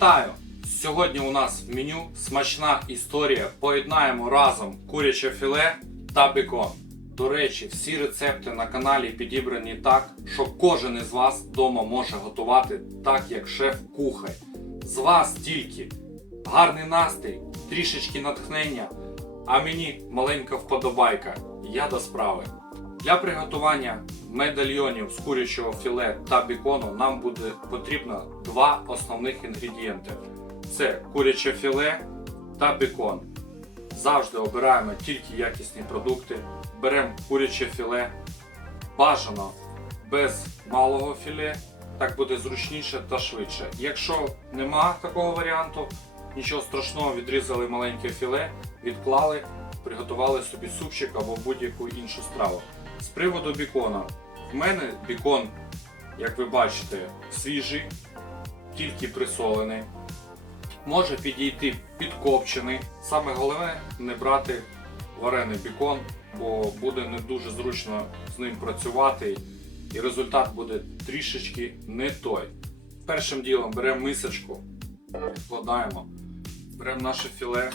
Вітаю! Сьогодні у нас в меню смачна історія. Поєднаємо разом куряче філе та бекон. До речі, всі рецепти на каналі підібрані так, що кожен із вас вдома може готувати так, як шеф-кухар. З вас тільки гарний настрій, трішечки натхнення, а мені маленька вподобайка. Я до справи. Для приготування медальйонів з курячого філе та бікону нам буде потрібно два основних інгредієнти: це куряче філе та бікон. Завжди обираємо тільки якісні продукти. Беремо куряче філе, бажано без малого філе, так буде зручніше та швидше. Якщо нема такого варіанту, нічого страшного, відрізали маленьке філе, відклали, приготували собі супчик або будь-яку іншу страву. З приводу бікона. В мене бікон, як ви бачите, свіжий, тільки присолений. Може підійти підкопчений. Саме головне не брати варений бікон, бо буде не дуже зручно з ним працювати і результат буде трішечки не той. Першим ділом беремо мисочку, вкладаємо, беремо наше філе,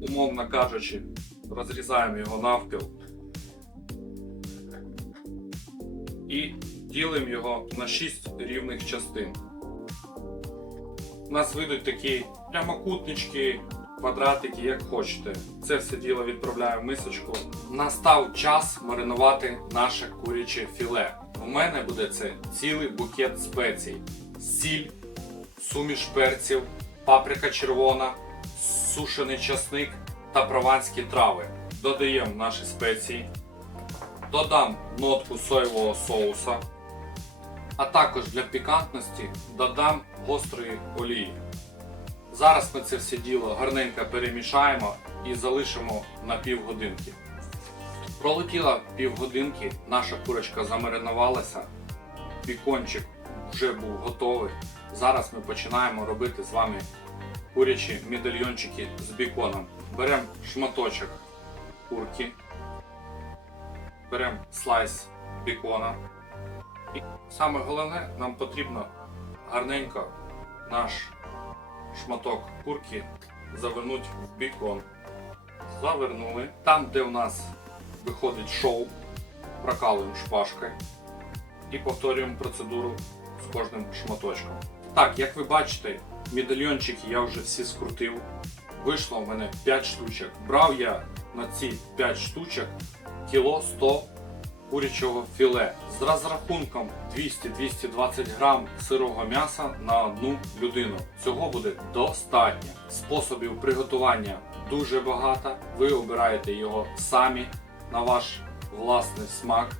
умовно кажучи, розрізаємо його навпіл і ділимо його на 6 рівних частин. У нас вийдуть такі прямокутнички, квадратики, як хочете. Це все діло відправляю в мисочку. Настав час маринувати наше куряче філе. У мене буде це цілий букет спецій: сіль, суміш перців, паприка червона, сушений часник та прованські трави. Додаємо наші спеції. Додам нотку соєвого соуса, а також для пікантності додам гострої олії. Зараз ми це все діло гарненько перемішаємо і залишимо на півгодинки. Пролетіла півгодинки, наша курочка замаринувалася, бікончик вже був готовий. Зараз ми починаємо робити з вами курячі медальйончики з біконом. Беремо шматочок курки беремо слайс бікона. І саме головне, нам потрібно гарненько наш шматок курки завернути в бікон. Завернули. Там, де у нас виходить шоу, прокалуємо шпажкою і повторюємо процедуру з кожним шматочком. Так, як ви бачите, медальйончики я вже всі скрутив. Вийшло в мене 5 штучок. Брав я на ці 5 штучок кіло 100 курячого філе з розрахунком 200-220 грам сирого м'яса на одну людину. Цього буде достатньо. Способів приготування дуже багато. Ви обираєте його самі на ваш власний смак.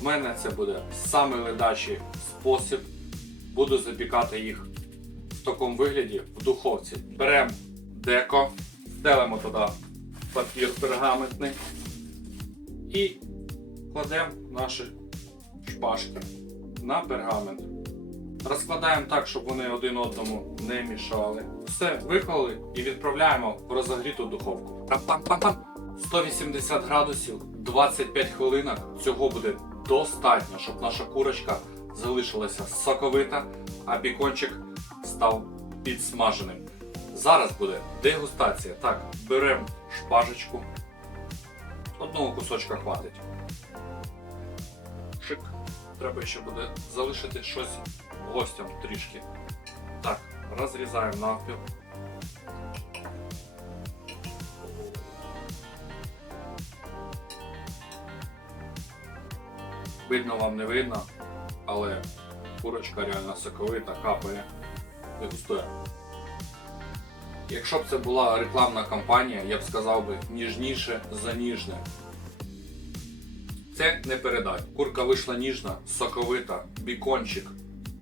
В мене це буде самий ледачий спосіб. Буду запікати їх в такому вигляді в духовці. Беремо деко, стелимо туди папір пергаментний і кладемо наші шпажки на пергамент. Розкладаємо так, щоб вони один одному не мішали. Все, виклали і відправляємо в розогріту духовку. 180 градусів, 25 хвилинок. Цього буде достатньо, щоб наша курочка залишилася соковита, а бікончик став підсмаженим. Зараз буде дегустація. Так, беремо шпажечку. Одного кусочка хватить. Шик. Треба ще буде залишити щось гостям трішки. Так, розрізаємо навпіл. Видно вам не видно, але курочка реально соковита, капає, дегустує. Якщо б це була рекламна кампанія, я б сказав би ніжніше за ніжне. Це не передать. Курка вийшла ніжна, соковита, бікончик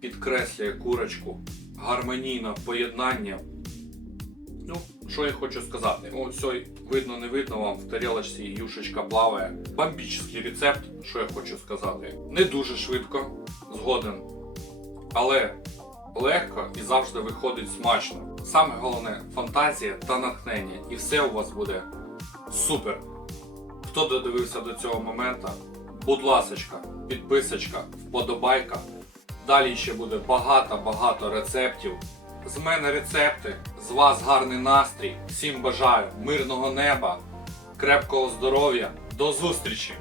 підкреслює курочку, гармонійне поєднання. Ну, що я хочу сказати? Ось видно, не видно вам в тарілочці юшечка плаває. Бомбічний рецепт, що я хочу сказати. Не дуже швидко, згоден. Але легко і завжди виходить смачно. Саме головне фантазія та натхнення. І все у вас буде супер. Хто додивився до цього моменту, будь ласочка, підписочка, вподобайка. Далі ще буде багато-багато рецептів. З мене рецепти, з вас гарний настрій. Всім бажаю мирного неба, крепкого здоров'я. До зустрічі!